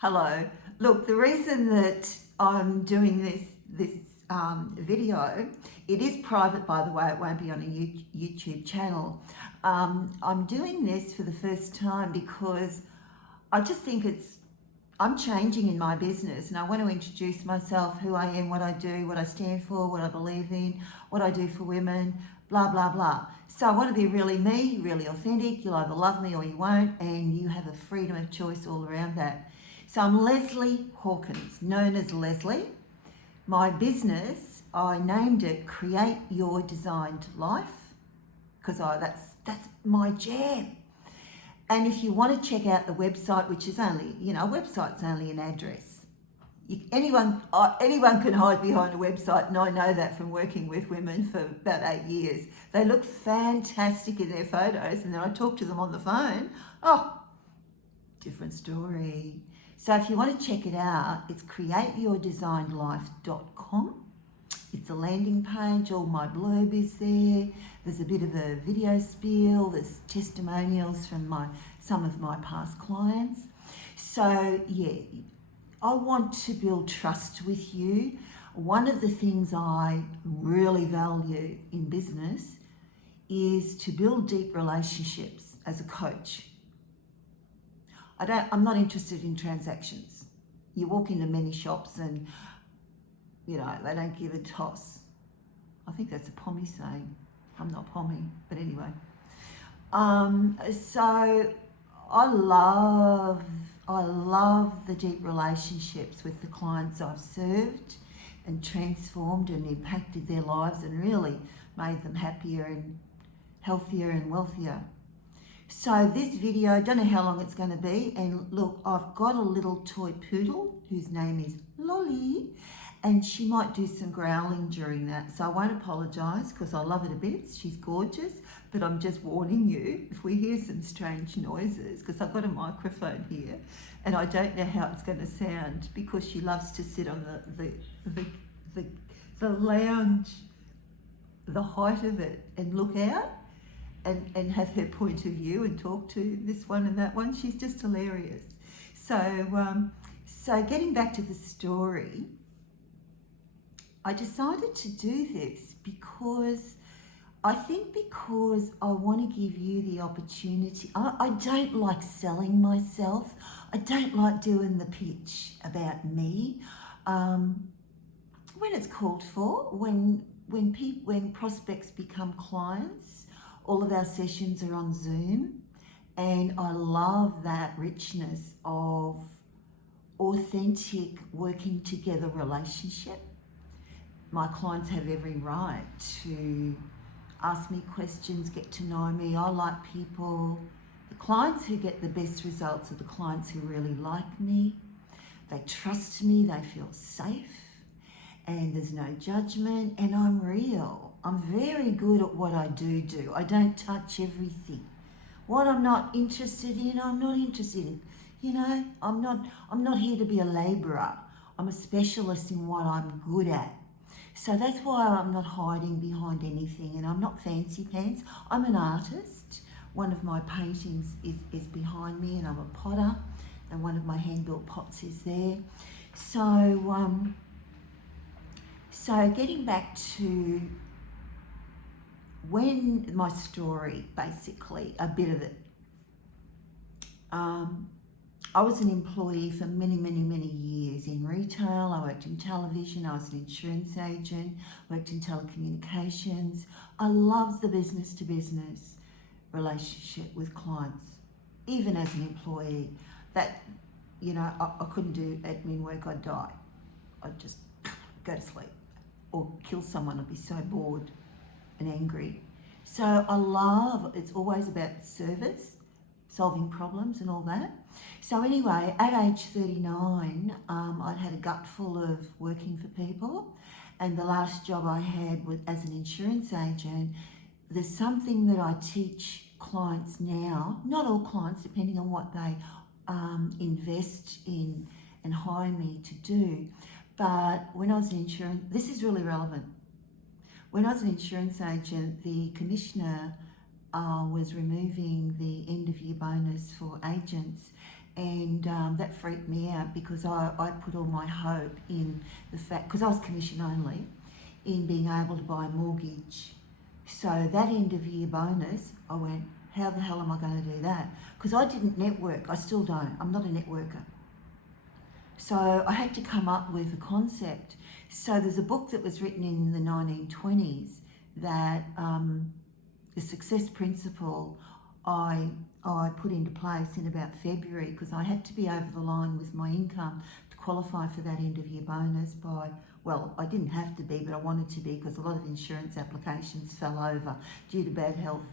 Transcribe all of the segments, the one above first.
Hello. Look, the reason that I'm doing this video, it is private, by the way. It won't be on a YouTube channel. I'm doing this for the first time because I just think I'm changing in my business, and I want to introduce myself, who I am, what I do, what I stand for, what I believe in, what I do for women, blah, blah, blah. So I want to be really me, really authentic. You'll either love me or you won't, and you have a freedom of choice all around that. So I'm Leslie Hawkins, known as Leslie. My business, I named it Create Your Designed Life, because that's my jam. And if you want to check out the website, which is only, a website's only an address. Anyone can hide behind a website, and I know that from working with women for about 8 years. They look fantastic in their photos, and then I talk to them on the phone. Oh, different story. So if you want to check it out, it's createyourdesignedlife.com. It's a landing page, all my blurb is there. There's a bit of a video spiel, there's testimonials from some of my past clients. So yeah, I want to build trust with you. One of the things I really value in business is to build deep relationships as a coach. I'm not interested in transactions. You walk into many shops and, they don't give a toss. I think that's a Pommy saying. I'm not Pommy, but anyway. So I love the deep relationships with the clients I've served and transformed and impacted their lives and really made them happier and healthier and wealthier. So this video, I don't know how long it's going to be, and look, I've got a little toy poodle whose name is Lolly, and she might do some growling during that, so I won't apologise because I love it a bit. She's gorgeous, but I'm just warning you if we hear some strange noises, because I've got a microphone here and I don't know how it's going to sound, because she loves to sit on the lounge, the height of it, and look out and have her point of view and talk to this one and that one. She's just hilarious. So getting back to the story, I decided to do this because I want to give you the opportunity. I don't like selling myself. I don't like doing the pitch about me. When it's called for, when prospects become clients, all of our sessions are on Zoom, and I love that richness of authentic working together relationship. My clients have every right to ask me questions, get to know me. I like people. The clients who get the best results are the clients who really like me. They trust me, they feel safe, and there's no judgment, and I'm real. I'm very good at what I do. I don't touch everything. What I'm not interested in, I'm not interested in. I'm not here to be a labourer. I'm a specialist in what I'm good at. So that's why I'm not hiding behind anything, and I'm not fancy pants. I'm an artist. One of my paintings is behind me, and I'm a potter, and one of my hand-built pots is there. So getting back to when my story, basically, a bit of it. I was an employee for many years in retail. I worked in television. I was an insurance agent, worked in telecommunications. I loved the business-to-business relationship with clients, even as an employee. That, I couldn't do admin work. I'd die. I'd just go to sleep or kill someone. I'd be so bored and angry. So it's always about service, solving problems and all that. So anyway, at age 39, I'd had a gut full of working for people, and the last job I had was as an insurance agent. There's something that I teach clients now, not all clients, depending on what they invest in and hire me to do, but when I was an insurance, this is really relevant. When I was an insurance agent, the commissioner was removing the end of year bonus for agents, And that freaked me out because I put all my hope in the fact, because I was commission only, in being able to buy a mortgage. So that end of year bonus, I went, how the hell am I going to do that? Because I didn't network. I still don't. I'm not a networker. So I had to come up with a concept. So there's a book that was written in the 1920s that the success principle I put into place in about February, because I had to be over the line with my income to qualify for that end of year bonus by, well, I didn't have to be, but I wanted to be, because a lot of insurance applications fell over due to bad health,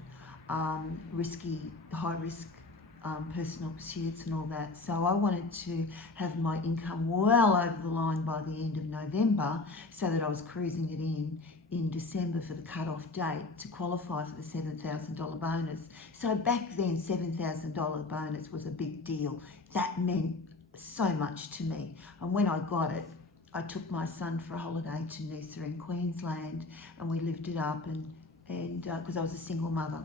high risk personal pursuits and all that. So I wanted to have my income well over the line by the end of November, so that I was cruising it in December for the cut-off date to qualify for the $7,000 bonus. So back then, $7,000 bonus was a big deal. That meant so much to me. And when I got it, I took my son for a holiday to Noosa in Queensland, and we lived it up, and because I was a single mother.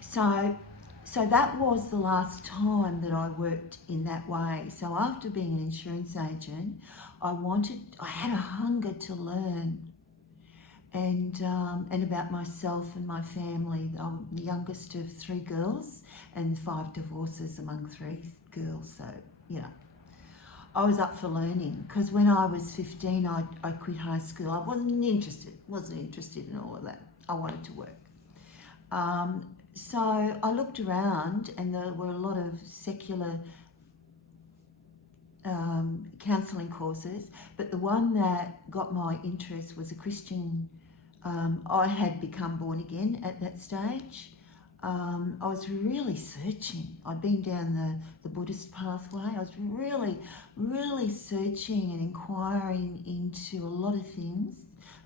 So that was the last time that I worked in that way. So after being an insurance agent, I had a hunger to learn and about myself and my family. I'm the youngest of 3 girls and 5 divorces among 3 girls. So, I was up for learning, because when I was 15, I quit high school. I wasn't interested in all of that. I wanted to work. So I looked around, and there were a lot of secular counselling courses, but the one that got my interest was a Christian. I had become born again at that stage. I was really searching. I'd been down the Buddhist pathway. I was really, really searching and inquiring into a lot of things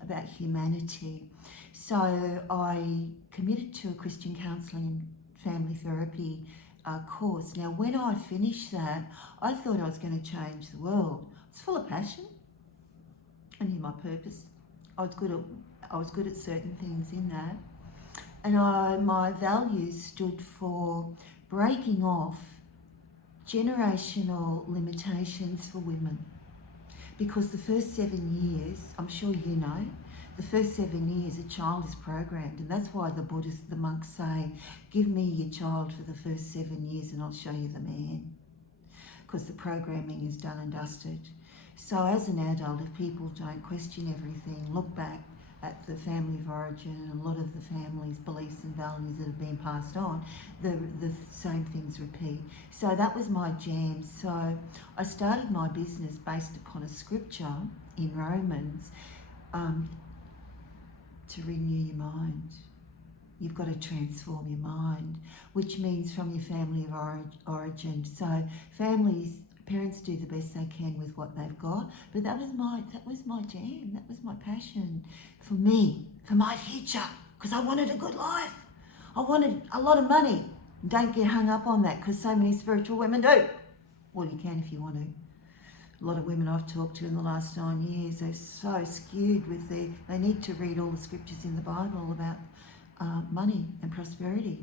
about humanity. So I committed to a Christian counselling family therapy course. Now, when I finished that, I thought I was going to change the world. I was full of passion. I knew my purpose. I was good at certain things in that. And my values stood for breaking off generational limitations for women. Because the first 7 years, I'm sure you know, the first 7 years a child is programmed, and that's why the monks say, give me your child for the first 7 years and I'll show you the man. Because the programming is done and dusted. So as an adult, if people don't question everything, look back at the family of origin and a lot of the family's beliefs and values that have been passed on, the same things repeat. So that was my jam. So I started my business based upon a scripture in Romans, to renew your mind. You've got to transform your mind, which means from your family of origin. So parents do the best they can with what they've got, but that was my jam. That was my passion for me, for my future, because I wanted a good life. I wanted a lot of money. Don't get hung up on that, because so many spiritual women do. Well, you can if you want to. A lot of women I've talked to in the last 9 years, they're so skewed with they need to read all the scriptures in the Bible about money and prosperity.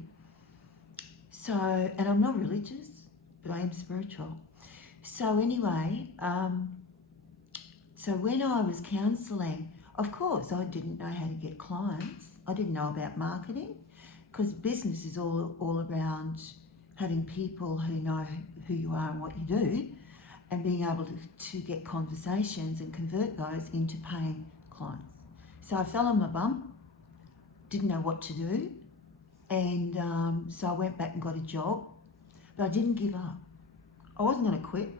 So, and I'm not religious, but I am spiritual. So anyway, so when I was counselling, of course, I didn't know how to get clients. I didn't know about marketing, because business is all around having people who know who you are and what you do, and being able to get conversations and convert those into paying clients. So I fell on my bum, didn't know what to do, and so I went back and got a job, but I didn't give up. I wasn't going to quit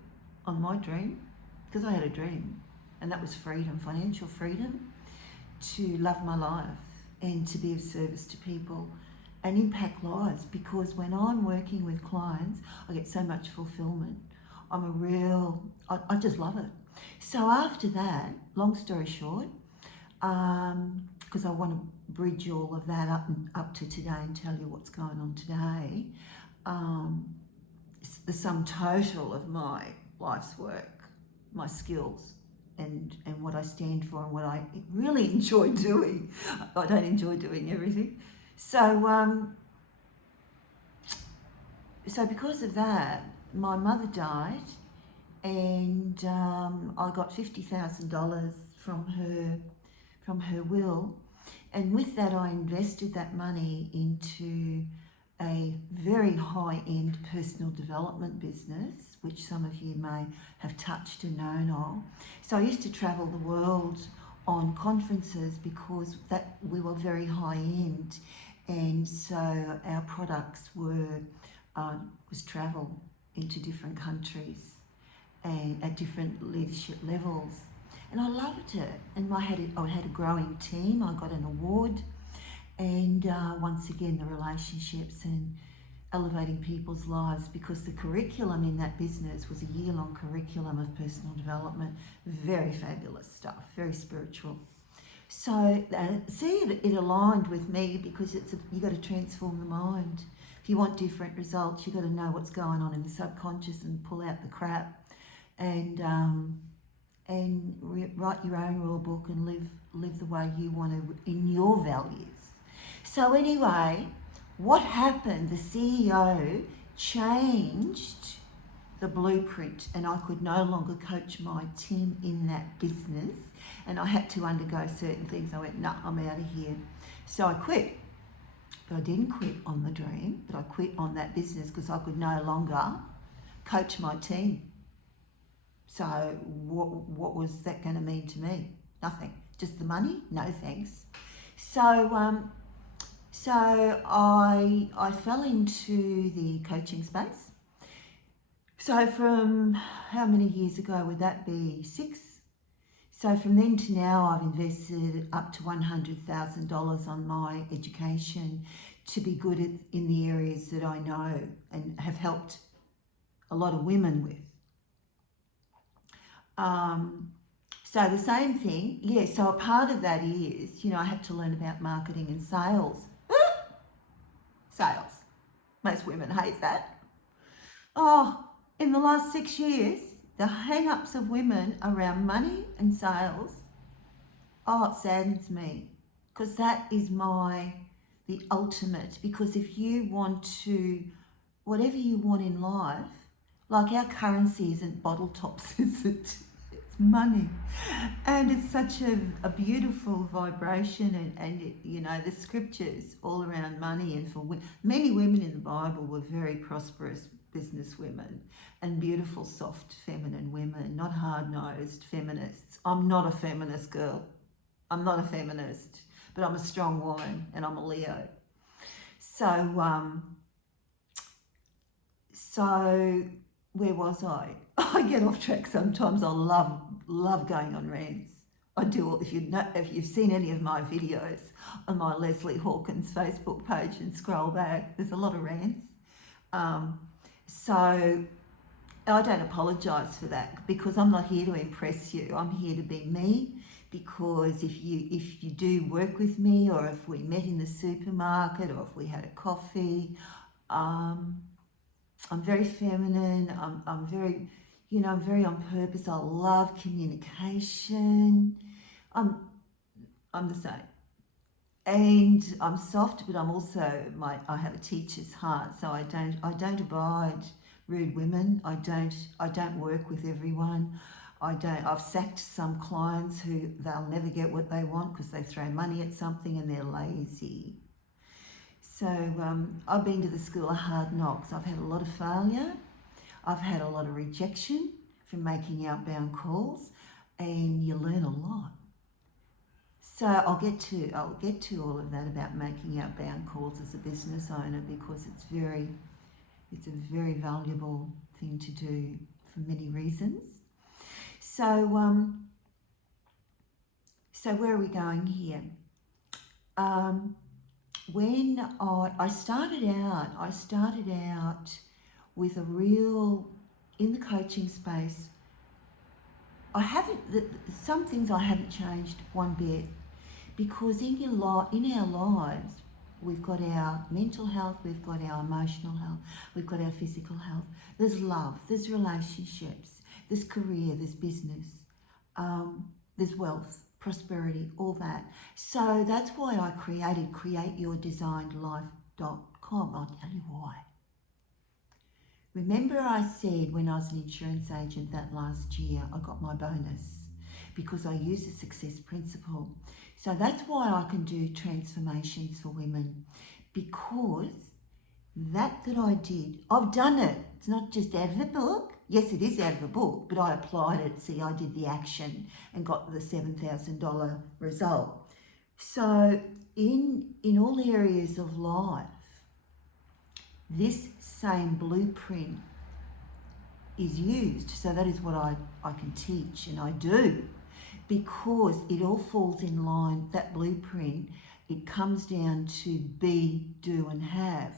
on my dream, because I had a dream, and that was freedom, financial freedom, to love my life and to be of service to people and impact lives, because when I'm working with clients, I get so much fulfillment. I just love it. So after that, long story short, because I want to bridge all of that up to today and tell you what's going on today, the sum total of my life's work, my skills, and what I stand for and what I really enjoy doing. I don't enjoy doing everything. So so because of that, my mother died, and I got $50,000 from her will, and with that, I invested that money into a very high-end personal development business, which some of you may have touched and known of. So I used to travel the world on conferences because that we were very high-end, and so our products was travel into different countries and at different leadership levels. And I loved it. And I had a growing team. I got an award. And once again, the relationships and elevating people's lives, because the curriculum in that business was a year-long curriculum of personal development. Very fabulous stuff, very spiritual. So it aligned with me, because you got to transform the mind. If you want different results, you got to know what's going on in the subconscious and pull out the crap, and write your own rule book and live the way you want to in your values. So anyway, what happened? The CEO changed the blueprint, and I could no longer coach my team in that business, and I had to undergo certain things. I went, no, I'm out of here. So I quit. But I didn't quit on the dream, but I quit on that business because I could no longer coach my team. So what was that going to mean to me? Nothing. Just the money? No thanks. So I fell into the coaching space. So from how many years ago would that be? 6. So from then to now, I've invested up to $100,000 on my education to be good in the areas that I know and have helped a lot of women with. So the same thing, yeah, so a part of that is, I had to learn about marketing and sales. Sales. Most women hate that. Oh, in the last 6 years, the hang-ups of women around money and sales, it saddens me, because that is the ultimate. Because if you want to, whatever you want in life, like our currency isn't bottle tops, is it? It's money. And it's such a beautiful vibration, and the scriptures all around money, and for many women in the Bible were very prosperous business women and beautiful, soft, feminine women, not hard-nosed feminists. I'm not a feminist girl. I'm not a feminist, but I'm a strong woman, and I'm a Leo. So where was I? I get off track sometimes. I love going on rants. I do. If you've seen any of my videos on my Leslie Hawkins Facebook page and scroll back, there's a lot of rants. So I don't apologise for that, because I'm not here to impress you. I'm here to be me, because if you do work with me, or if we met in the supermarket, or if we had a coffee, I'm very feminine. I'm very, I'm very on purpose. I love communication. I'm the same. And I'm soft, but I'm also I have a teacher's heart, so I don't abide rude women. I don't work with everyone. I've sacked some clients who they'll never get what they want because they throw money at something and they're lazy. So I've been to the school of hard knocks. I've had a lot of failure. I've had a lot of rejection from making outbound calls, and you learn a lot. So I'll get to all of that about making outbound calls as a business owner, because it's a very valuable thing to do for many reasons. So where are we going here? When I started out with a real, in the coaching space, some things I haven't changed one bit, because in our lives, we've got our mental health, we've got our emotional health, we've got our physical health. There's love, there's relationships, there's career, there's business, there's wealth, prosperity, all that. So that's why I created createyourdesignedlife.com. I'll tell you why. Remember I said when I was an insurance agent that last year I got my bonus because I use the success principle. So that's why I can do transformations for women, because that I did, I've done it. It's not just out of a book. Yes, it is out of a book, but I applied it. See, I did the action and got the $7,000 result. So in all areas of life, this same blueprint is used. So that is what I can teach, and I do, because it all falls in line. That blueprint, it comes down to be, do and have,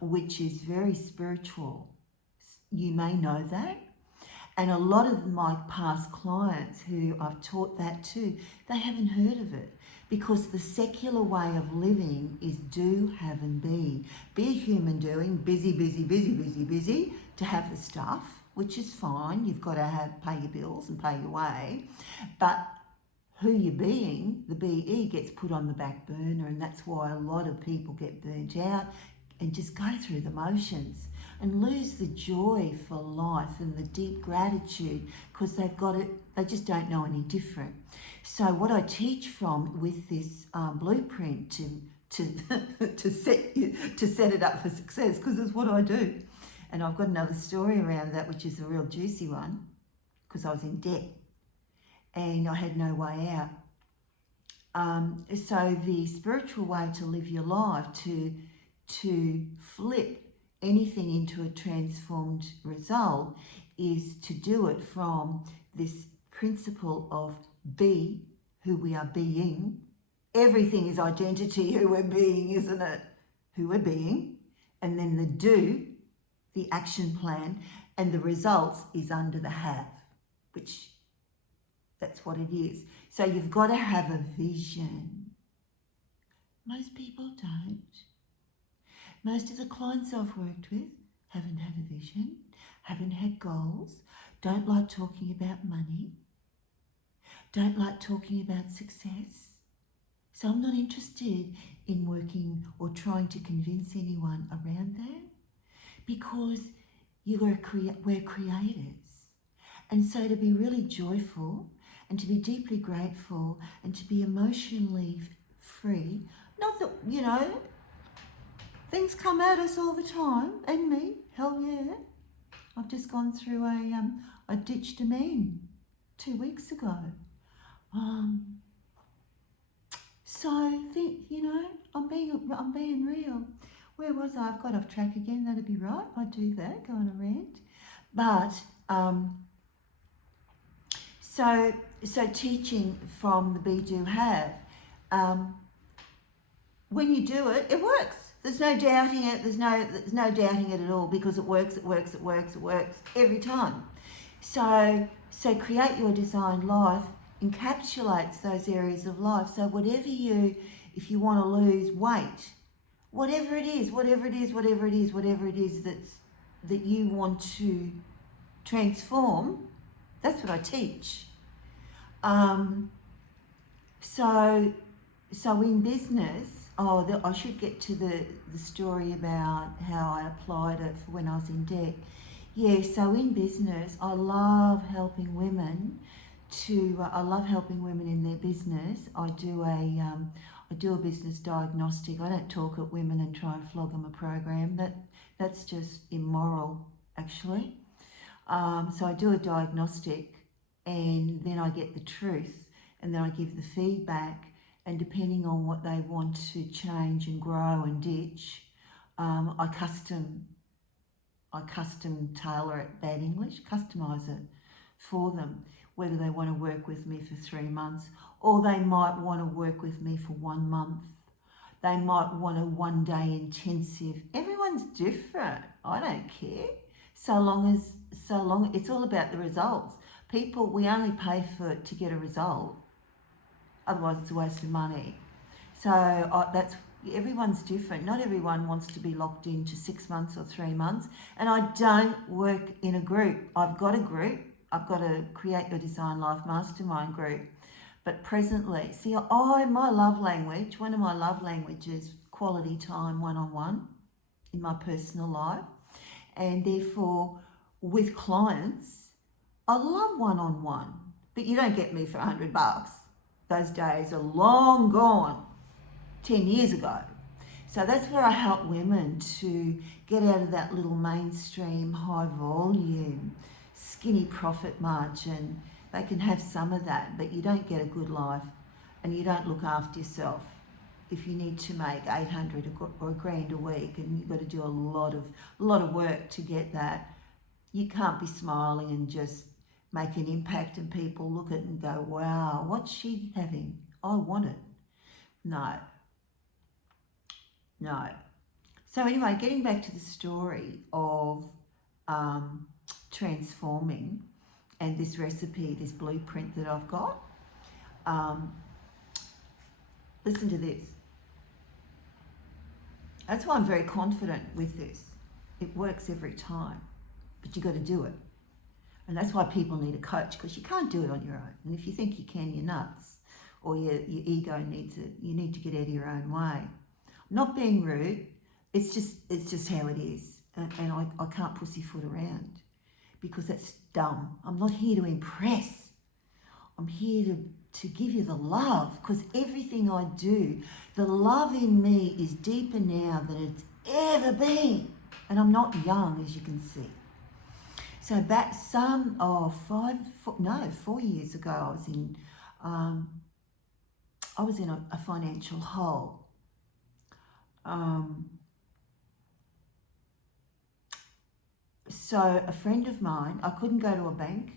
which is very spiritual. You may know that. And a lot of my past clients who I've taught that to, they haven't heard of it, because the secular way of living is do, have and be. Be a human doing, busy, busy, busy, busy, busy, to have the stuff, which is fine. You've got to pay your bills and pay your way. But who you're being, the BE, gets put on the back burner, and that's why a lot of people get burnt out and just go through the motions and lose the joy for life and the deep gratitude, because they've got it, they just don't know any different. So what I teach from with this blueprint to set it up for success, because it's what I do. And I've got another story around that, which is a real juicy one, because I was in debt and I had no way out. So the spiritual way to live your life, to flip anything into a transformed result, is to do it from this principle of be, who we are being. Everything is identity, who we're being, isn't it? Who we're being. And then the do, the action plan, and the results is under the have, which that's what it is. So you've got to have a vision. Most people don't. Most of the clients I've worked with haven't had a vision, haven't had goals, don't like talking about money, don't like talking about success. So I'm not interested in working or trying to convince anyone around that, because we're creators. And so to be really joyful and to be deeply grateful and to be emotionally free, not that, things come at us all the time, and me, hell yeah. I've just gone through I ditched a man 2 weeks ago. So I'm being real. Where was I? I've got off track again. That'd be right. I'd do that, go on a rant. But so teaching from the be, do, have. When you do it, it works. There's no doubting it. There's no doubting it at all, because it works every time. So create your designed life encapsulates those areas of life. So if you want to lose weight, whatever it is that you want to transform, that's what I teach. So in business, I should get to the story about how I applied it for when I was in debt. Yeah, so in business, I love helping women in their business. I do a business diagnostic. I don't talk at women and try and flog them a program. That's just immoral, actually. So I do a diagnostic, and then I get the truth, and then I give the feedback. And depending on what they want to change and grow and ditch, I custom tailor it, bad English, customise it for them, whether they want to work with me for 3 months, or they might want to work with me for 1 month. They might want a 1-day intensive. Everyone's different. I don't care. So long it's all about the results. People, we only pay to get a result. Otherwise, it's a waste of money. So everyone's different. Not everyone wants to be locked into 6 months or 3 months. And I don't work in a group. I've got a group. I've got a Create Your Design Life Mastermind group. But presently, my love language, one of my love languages, quality time one-on-one in my personal life. And therefore, with clients, I love one-on-one, but you don't get me for $100. Those days are long gone, 10 years ago. So that's where I help women to get out of that little mainstream, high volume, skinny profit margin. They can have some of that, but you don't get a good life and you don't look after yourself. If you need to make 800 or $1,000 a week and you've got to do a lot of work to get that, you can't be smiling and just make an impact and people look at it and go, wow, what's she having? I want it. No. So anyway, getting back to the story of transforming and this recipe, this blueprint that I've got, listen to this. That's why I'm very confident with this. It works every time, but you got to do it. And that's why people need a coach, because you can't do it on your own. And if you think you can, you're nuts, or your ego needs it. You need to get out of your own way. Not being rude, it's just how it is. And I can't pussyfoot around because that's dumb. I'm not here to impress. I'm here to give you the love, because everything I do, the love in me is deeper now than it's ever been. And I'm not young, as you can see. So back 4 years ago, I was in a financial hole. So a friend of mine, I couldn't go to a bank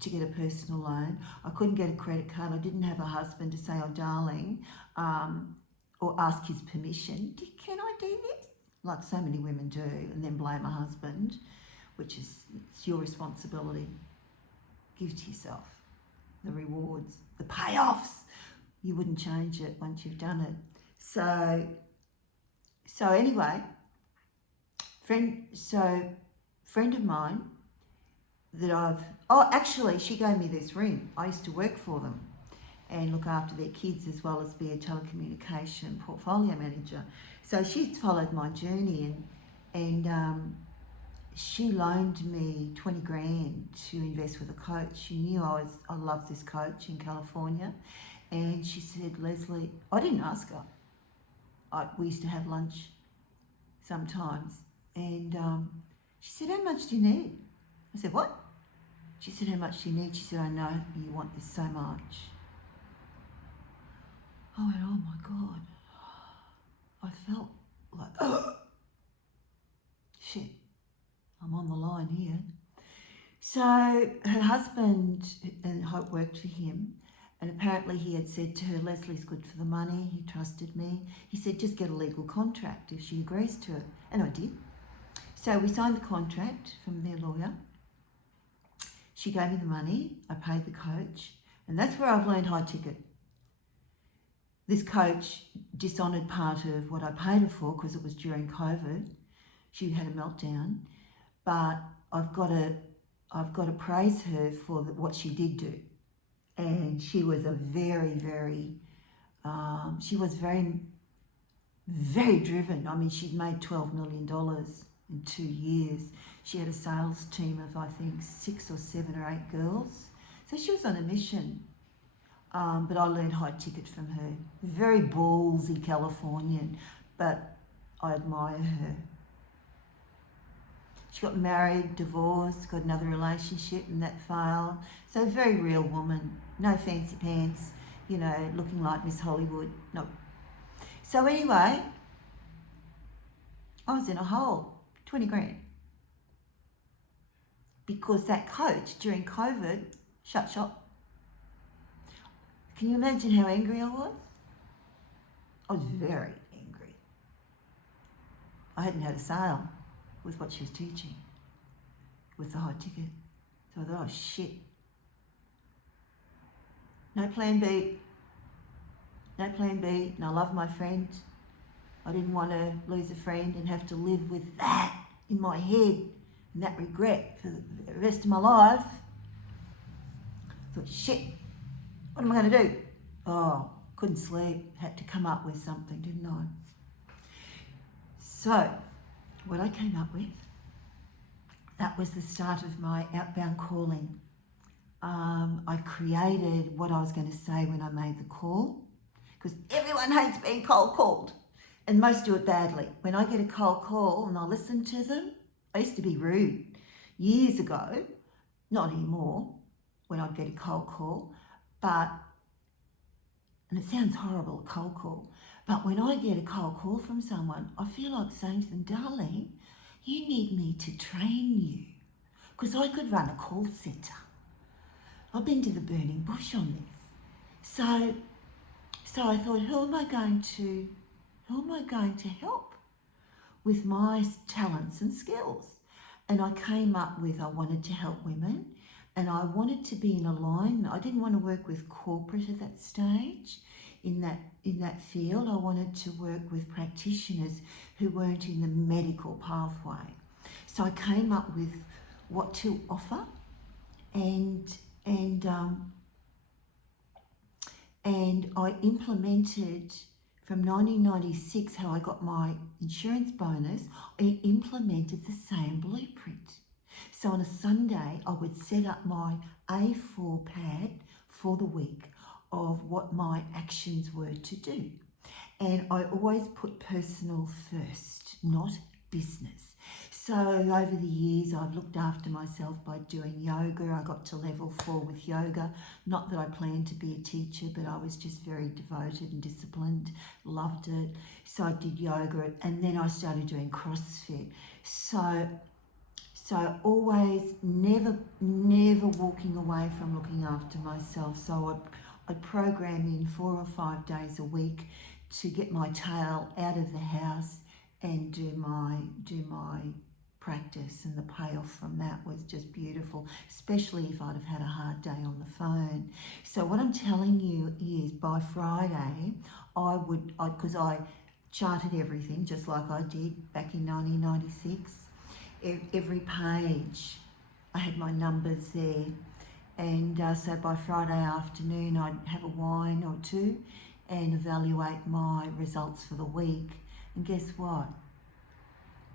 to get a personal loan. I couldn't get a credit card. I didn't have a husband to say, oh, darling, or ask his permission. Can I do this? Like so many women do, and then blame a husband, which is, it's your responsibility. Give to yourself the rewards, the payoffs. You wouldn't change it once you've done it. So anyway, friend of mine that actually she gave me this ring. I used to work for them and look after their kids as well as be a telecommunication portfolio manager. So she's followed my journey and she loaned me 20 grand to invest with a coach. She knew I loved this coach in California. And she said, Leslie, I didn't ask her. We used to have lunch sometimes. And she said, how much do you need? I said, what? She said, how much do you need? She said, I know you want this so much. I went, oh my God. I felt like, oh, shit, I'm on the line here. So her husband and Hope worked for him. And apparently he had said to her, Leslie's good for the money. He trusted me. He said, just get a legal contract if she agrees to it. And I did. So we signed the contract from their lawyer. She gave me the money. I paid the coach. And that's where I've learned high ticket. This coach dishonoured part of what I paid her for because it was during COVID. She had a meltdown. But I've got to praise her for what she did do. And she was she was very, very driven. I mean, she'd made $12 million in 2 years. She had a sales team of, I think, 6 or 7 or 8 girls. So she was on a mission. But I learned high ticket from her. Very ballsy Californian, but I admire her. She got married, divorced, got another relationship and that failed. So a very real woman, no fancy pants, looking like Miss Hollywood. No. So anyway, I was in a hole, 20 grand. Because that coach during COVID shut shop. Can you imagine how angry I was? I was very angry. I hadn't had a sale with what she was teaching, with the high ticket. So I thought, oh shit. No plan B. No plan B. And I love my friend. I didn't want to lose a friend and have to live with that in my head and that regret for the rest of my life. I thought, shit, what am I going to do? Oh, couldn't sleep. Had to come up with something, didn't I? So, what I came up with that was the start of my outbound calling. I created what I was going to say when I made the call, because everyone hates being cold called, and most do it badly. When I get a cold call and I listen to them, I used to be rude years ago, not anymore, when I'd get a cold call, but, and it sounds horrible, a cold call, but when I get a cold call from someone, I feel like saying to them, darling, you need me to train you, because I could run a call centre. I've been to the burning bush on this. So I thought, who am I going to help with my talents and skills? And I came up with, I wanted to help women, and I wanted to be in alignment. I didn't want to work with corporate at that stage. In that field, I wanted to work with practitioners who weren't in the medical pathway. So I came up with what to offer, and I implemented from 1996 how I got my insurance bonus. I implemented the same blueprint. So on a Sunday, I would set up my A4 pad for the week of what my actions were to do. And I always put personal first, not business. So over the years, I've looked after myself by doing yoga. I got to level 4 with yoga. Not that I planned to be a teacher, but I was just very devoted and disciplined, loved it. So I did yoga, and then I started doing CrossFit. So always never walking away from looking after myself. So I'd program in 4 or 5 days a week to get my tail out of the house and do my practice, and the payoff from that was just beautiful, especially if I'd have had a hard day on the phone. So what I'm telling you is by Friday, because I charted everything just like I did back in 1996. Every page, I had my numbers there. And so by Friday afternoon, I'd have a wine or two and evaluate my results for the week. And guess what?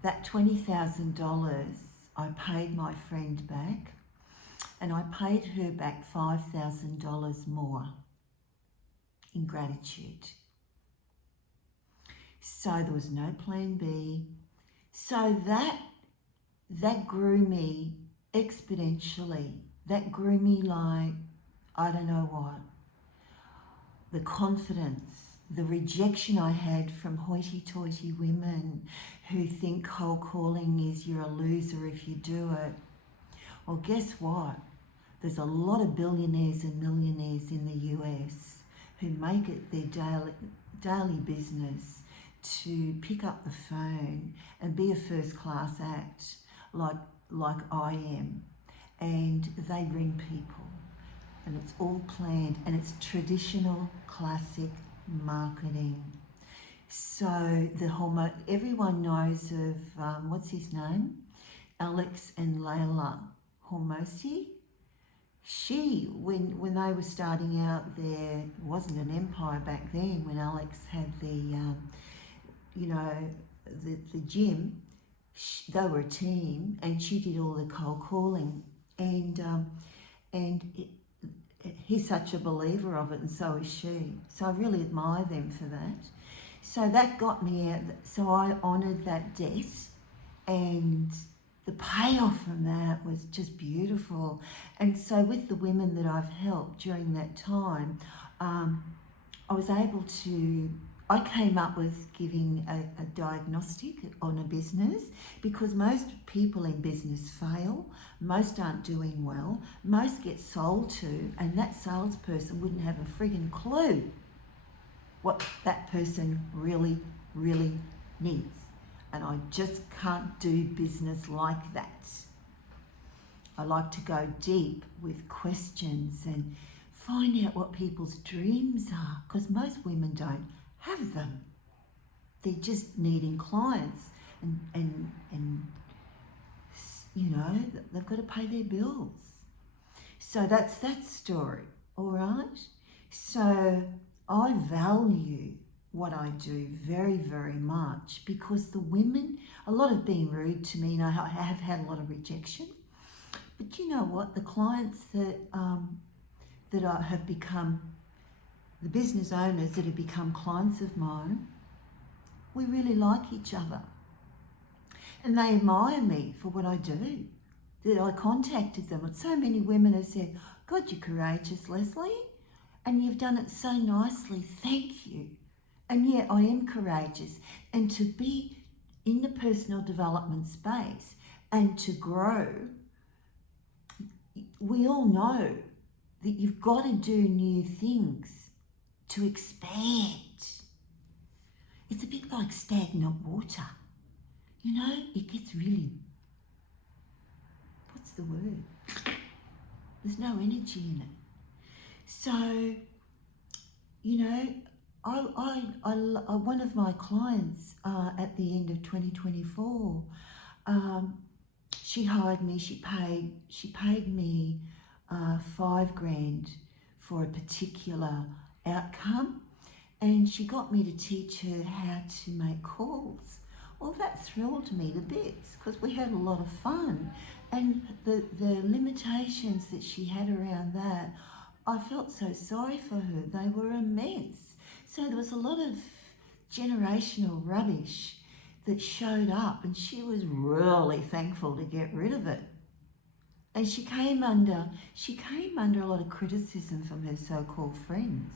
That $20,000, I paid my friend back, and I paid her back $5,000 more in gratitude. So there was no plan B. So that grew me exponentially. That grew me like, I don't know what. The confidence, the rejection I had from hoity-toity women who think cold calling is you're a loser if you do it. Well, guess what? There's a lot of billionaires and millionaires in the US who make it their daily business to pick up the phone and be a first-class act like I am. And they ring people. And it's all planned, and it's traditional, classic marketing. So everyone knows of, what's his name? Alex and Layla Hormozi. When they were starting out there, it wasn't an empire back then, when Alex had the gym, they were a team, and she did all the cold calling. He's such a believer of it, and so is she. So I really admire them for that. So that got me out. So I honoured that debt, and the payoff from that was just beautiful. And so with the women that I've helped during that time, I was able to, I came up with giving a diagnostic on a business, because most people in business fail, most aren't doing well, most get sold to, and that salesperson wouldn't have a friggin' clue what that person really, really needs. And I just can't do business like that. I like to go deep with questions and find out what people's dreams are, because most women don't have them. They're just needing clients, and they've got to pay their bills. So that's that story, all right? So I value what I do very, very much, because the women, a lot have been rude to me, and I have had a lot of rejection. But you know what? The clients that have become, the business owners that have become clients of mine, we really like each other. And they admire me for what I do. That I contacted them, and so many women have said, God, you're courageous, Leslie, and you've done it so nicely, thank you. And yeah, I am courageous. And to be in the personal development space and to grow, we all know that you've got to do new things to expand. It's a bit like stagnant water. You know, it gets really, what's the word? There's no energy in it. So, you know, one of my clients at the end of 2024, she hired me. She paid me $5,000 for a particular outcome, and she got me to teach her how to make calls. Well, that thrilled me to bits because we had a lot of fun, and the limitations that she had around that, I felt so sorry for her. They were immense. So there was a lot of generational rubbish that showed up, and she was really thankful to get rid of it. And she came under a lot of criticism from her so-called friends.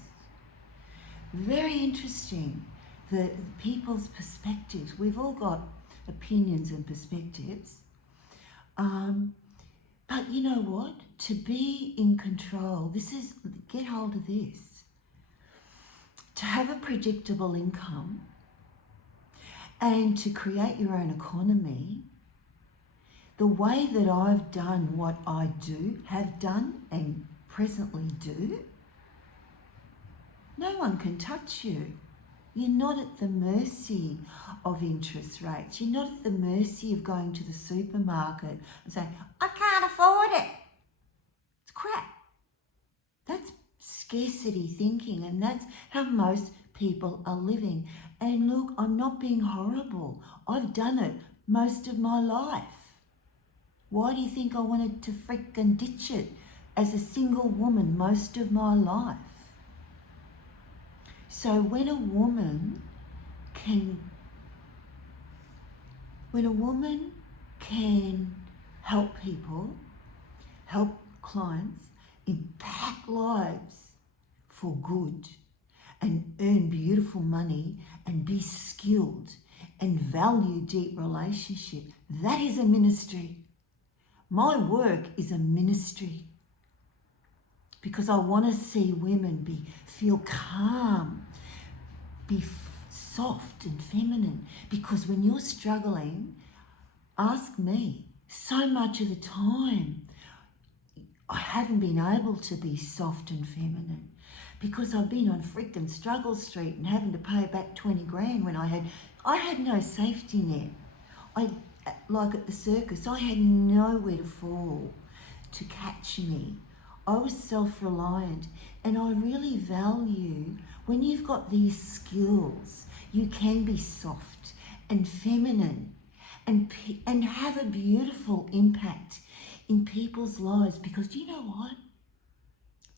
Very interesting, the people's perspectives. We've all got opinions and perspectives. But you know what? To be in control, get hold of this. To have a predictable income and to create your own economy, the way that I've done what I have done and presently do, no one can touch you. You're not at the mercy of interest rates. You're not at the mercy of going to the supermarket and saying, I can't afford it. It's crap. That's scarcity thinking, and that's how most people are living. And look, I'm not being horrible. I've done it most of my life. Why do you think I wanted to frickin' ditch it as a single woman most of my life? So when a woman can help people, help clients, impact lives for good, and earn beautiful money, and be skilled, and value deep relationship, that is a ministry. My work is a ministry, because I want to see women feel calm, be soft and feminine. Because when you're struggling, ask me, so much of the time I haven't been able to be soft and feminine because I've been on freaking struggle street and having to pay back 20 grand when I had no safety net. Like at the circus, I had nowhere to fall to catch me. I was self-reliant, and I really value when you've got these skills, you can be soft and feminine and have a beautiful impact in people's lives. Because do you know what?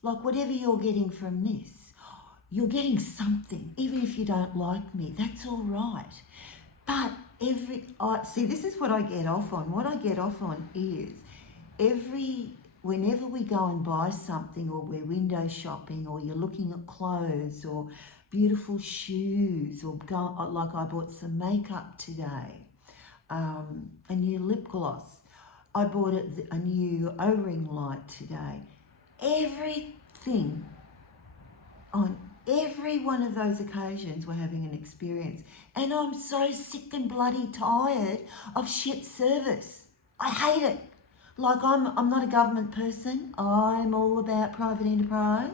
Like, whatever you're getting from this, you're getting something. Even if you don't like me, that's all right. But see, this is what I get off on. What I get off on is whenever we go and buy something, or we're window shopping, or you're looking at clothes or beautiful shoes, or like I bought some makeup today, a new lip gloss. I bought a new O-ring light today. Everything, on every one of those occasions, we're having an experience. And I'm so sick and bloody tired of shit service. I hate it. Like, I'm not a government person. I'm all about private enterprise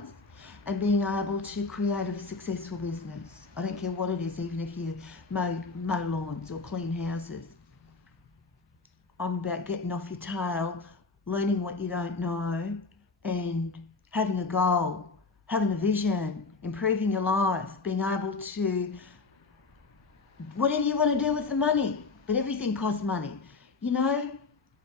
and being able to create a successful business. I don't care what it is, even if you mow lawns or clean houses. I'm about getting off your tail, learning what you don't know, and having a goal, having a vision, improving your life, being able to, whatever you want to do with the money, but everything costs money. You know,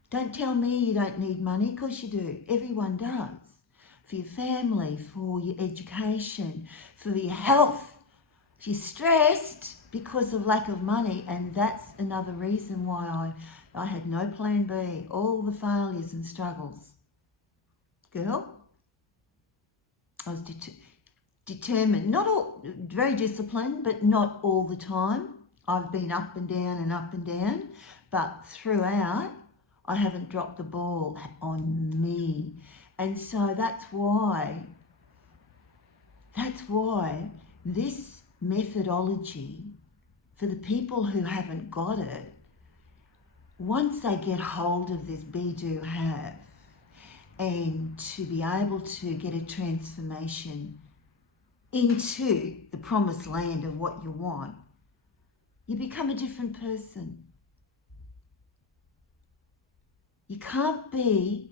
don't tell me you don't need money, because you do. Everyone does. For your family, for your education, for your health. If you're stressed because of lack of money, and that's another reason why I had no plan B, all the failures and struggles. Girl, I was determined, not all, very disciplined, but not all the time. I've been up and down, but throughout, I haven't dropped the ball on me. And so that's why this methodology, for the people who haven't got it, once they get hold of this be, do, have, and to be able to get a transformation into the promised land of what you want, you become a different person. You can't be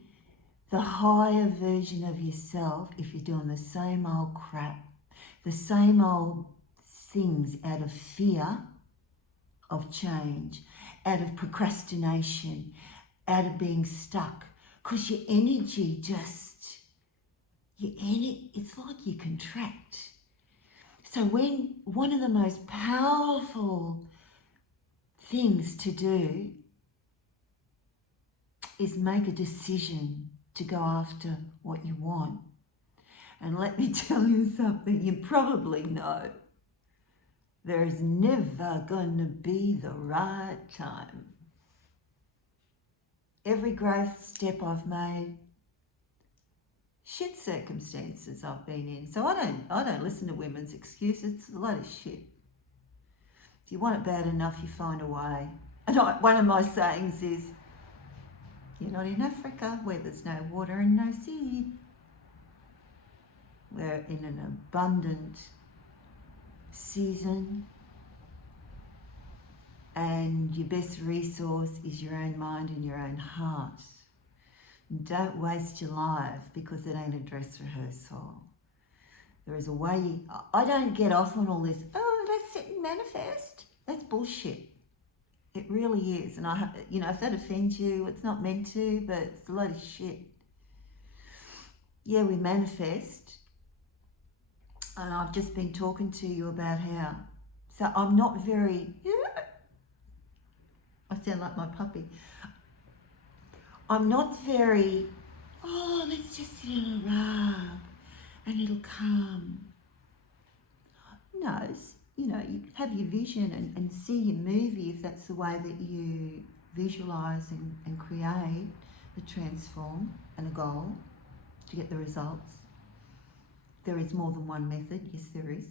the higher version of yourself if you're doing the same old crap, the same old things out of fear of change, out of procrastination, out of being stuck. Because your energy it's like you contract. So when one of the most powerful things to do is make a decision to go after what you want. And let me tell you something, you probably know, there's never going to be the right time. Every growth step I've made, shit circumstances I've been in. So I don't listen to women's excuses. It's a lot of shit. If you want it bad enough, you find a way. And one of my sayings is, you're not in Africa where there's no water and no seed. We're in an abundant season, and your best resource is your own mind and your own heart. And don't waste your life because it ain't a dress rehearsal. There is a way. I don't get off on all this, oh, let's sit and manifest. That's bullshit. It really is. And if that offends you, it's not meant to, but it's a lot of shit. Yeah, we manifest. And I've just been talking to you about how. So I'm not very, I sound like my puppy. I'm not very, oh, let's just sit in a rug and it'll come. No, you have your vision and see your movie if that's the way that you visualise and create the transform and a goal to get the results. There is more than one method, yes there is.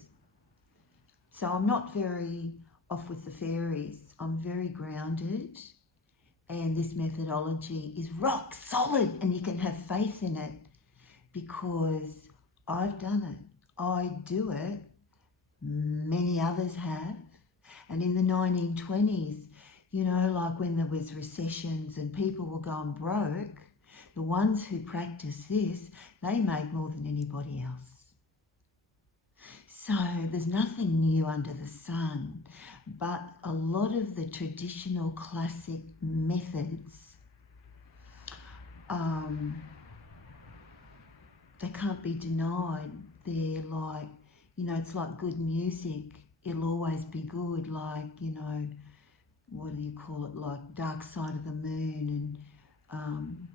So I'm not very off with the fairies. I'm very grounded, and this methodology is rock solid, and you can have faith in it because I've done it. I do it. Many others have. And in the 1920s, like when there was recessions and people were going broke, the ones who practice this, they made more than anybody else. So there's nothing new under the sun, but a lot of the traditional classic methods, they can't be denied. They're like, it's like good music. It'll always be good, like, what do you call it, like Dark Side of the Moon. And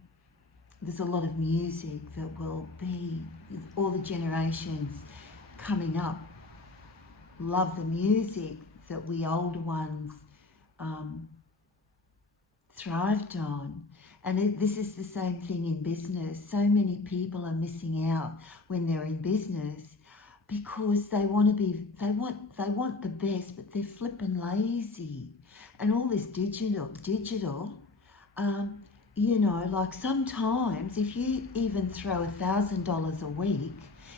there's a lot of music that will be, all the generations coming up love the music that we older ones thrived on. And this is the same thing in business. So many people are missing out when they're in business because they want the best, but they're flipping lazy. And all this digital, like sometimes if you even throw $1,000 a week,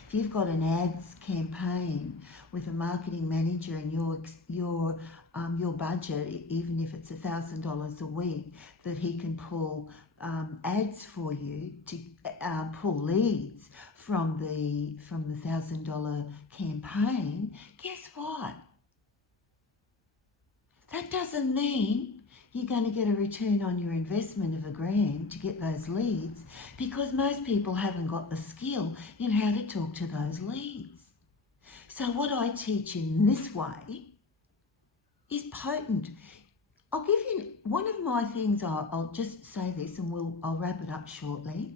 if you've got an ads campaign with a marketing manager and your budget, even if it's $1,000 a week, that he can pull ads for you to pull leads from the $1,000 campaign, guess what? That doesn't mean you're going to get a return on your investment of $1,000 to get those leads, because most people haven't got the skill in how to talk to those leads. So what I teach in this way is potent. I'll give you one of my things. I'll just say this, and I'll wrap it up shortly.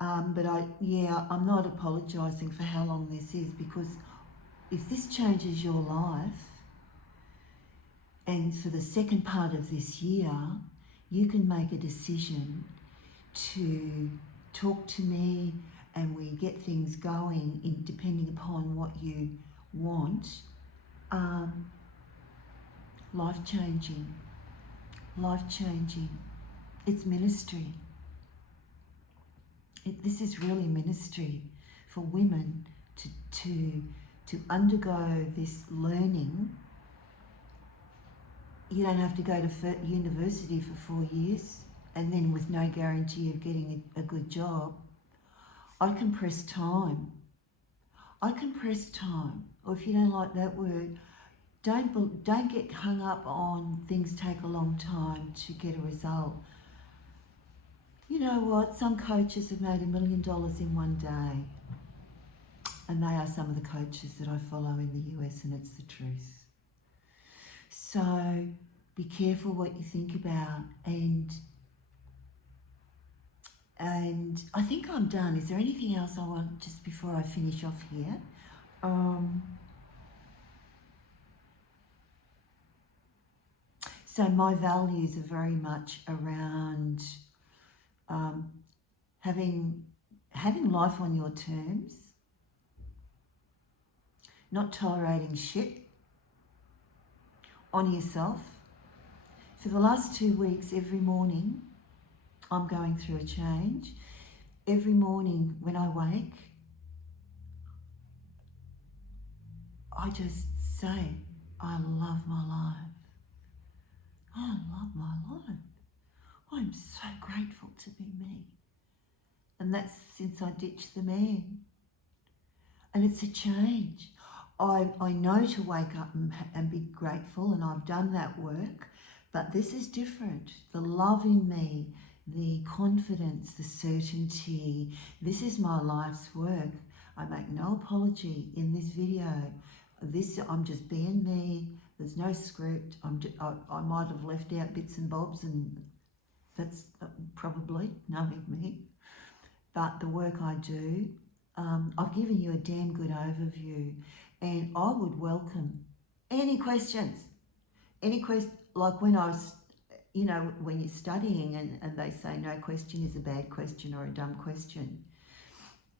But I'm not apologising for how long this is, because if this changes your life, and for the second part of this year, you can make a decision to talk to me, and we get things going depending upon what you want. Life-changing. It's ministry. This is really ministry for women to undergo this learning. You don't have to go to university for 4 years and then with no guarantee of getting a good job. I compress time. Or if you don't like that word, don't get hung up on things take a long time to get a result. You know what? Some coaches have made $1 million in one day. And they are some of the coaches that I follow in the US, and it's the truth. So be careful what you think about. And I think I'm done. Is there anything else I want just before I finish off here? So my values are very much around having life on your terms, not tolerating shit, on yourself. For the last 2 weeks, every morning, I'm going through a change. Every morning when I wake, I just say, I love my life. I love my life. I'm so grateful to be me. And that's since I ditched the man. And it's a change. I know to wake up and be grateful, and I've done that work, but this is different. The love in me, the confidence, the certainty, this is my life's work. I make no apology in this video. I'm just being me. There's no script. I might have left out bits and bobs, and that's probably knowing me. But the work I do, I've given you a damn good overview, and I would welcome any questions. Like when I was, when you're studying and they say no question is a bad question or a dumb question.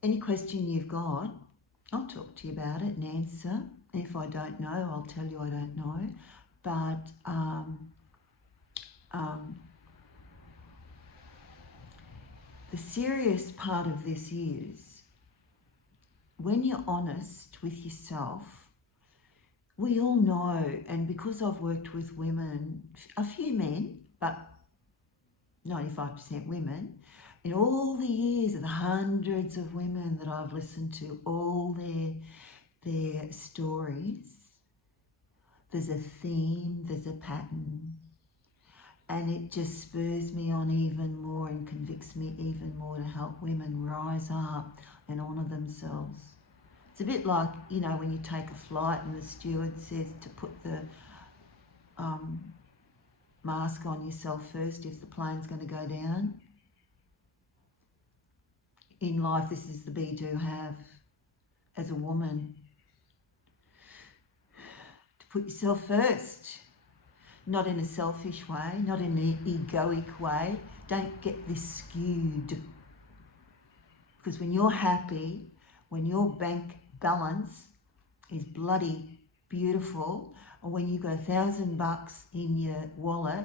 Any question you've got, I'll talk to you about it and answer. And if I don't know, I'll tell you I don't know. But the serious part of this is when you're honest with yourself. We all know, and because I've worked with women, a few men, but 95% women, in all the years of the hundreds of women that I've listened to, all their stories, there's a theme, there's a pattern, and it just spurs me on even more and convicts me even more to help women rise up and honour themselves. It's a bit like, when you take a flight and the steward says to put the mask on yourself first if the plane's going to go down. In life, this is the be-do have as a woman. To put yourself first, not in a selfish way, not in an egoic way. Don't get this skewed. Because when you're happy, when your bank balance is bloody beautiful, or when you've got $1,000 in your wallet,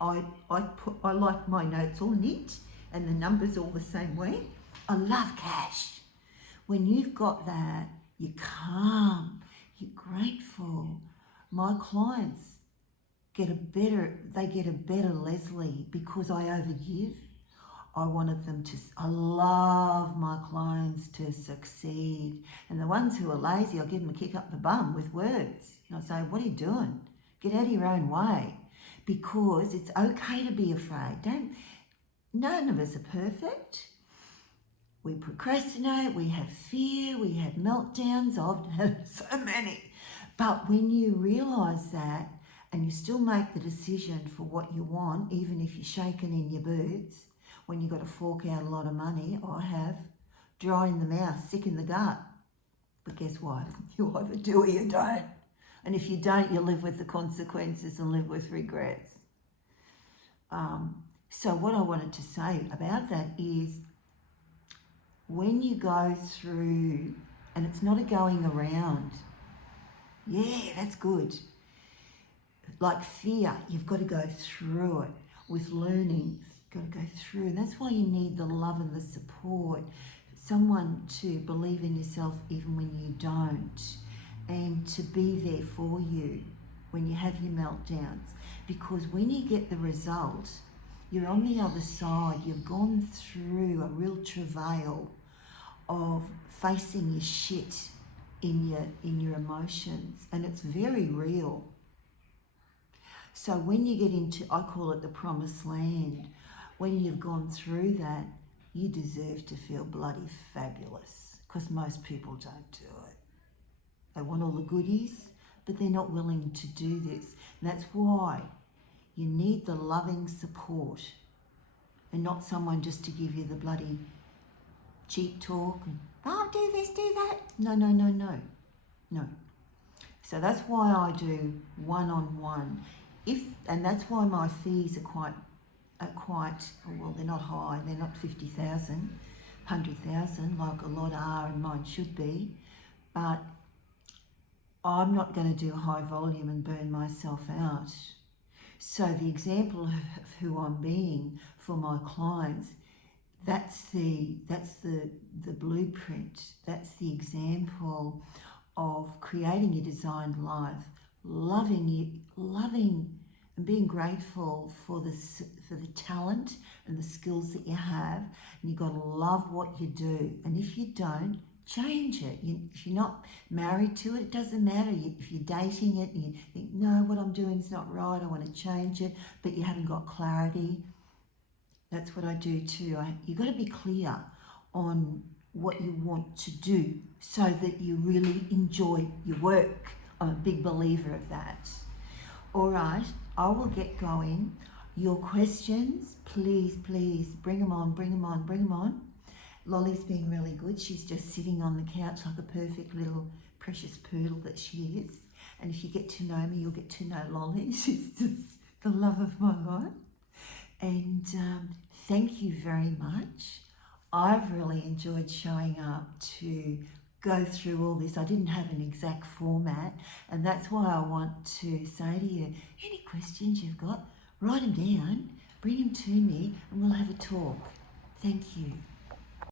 I like my notes all neat and the numbers all the same way. I love cash. When you've got that, you're calm, you're grateful. My clients get a better Leslie because I overgive. I wanted them to, I love my clients to succeed. And the ones who are lazy, I'll give them a kick up the bum with words. And I'll say, what are you doing? Get out of your own way. Because it's okay to be afraid. None of us are perfect. We procrastinate, we have fear, we have meltdowns. I've had so many. But when you realise that and you still make the decision for what you want, even if you're shaking in your boots, when you've got to fork out a lot of money, I have, dry in the mouth, sick in the gut. But guess what? You either do or you don't. And if you don't, you live with the consequences and live with regrets. So what I wanted to say about that is, when you go through, and it's not a going around, yeah, that's good. Like fear, you've got to go through it. With learning, you've got to go through. And that's why you need the love and the support, someone to believe in yourself even when you don't, and to be there for you when you have your meltdowns. Because when you get the result, you're on the other side, you've gone through a real travail of facing your shit in your emotions, and it's very real. So when you get into, I call it the promised land, when you've gone through that, you deserve to feel bloody fabulous, because most people don't do it. They want all the goodies, but they're not willing to do this. And that's why you need the loving support, and not someone just to give you the bloody cheap talk and, oh, do this, do that. No. So that's why I do one-on-one. And that's why my fees are quite, well, they're not high. They're not 50,000, 100,000 like a lot are, and mine should be. But I'm not going to do high volume and burn myself out. So the example of who I'm being for my clients, that's the blueprint. That's the example of creating your designed life, loving and being grateful for the talent and the skills that you have. And you've got to love what you do. And if you don't, change it. If you're not married to it, it doesn't matter. If you're dating it and you think, no, what I'm doing is not right, I want to change it, but you haven't got clarity, that's what I do too. You've got to be clear on what you want to do so that you really enjoy your work. I'm a big believer of that. All right, I will get going. Your questions, please, bring them on. Lolly's being really good. She's just sitting on the couch like a perfect little precious poodle that she is. And if you get to know me, you'll get to know Lolly. She's just the love of my life. And thank you very much. I've really enjoyed showing up to go through all this. I didn't have an exact format, and that's why I want to say to you, any questions you've got, write them down, bring them to me, and we'll have a talk. Thank you.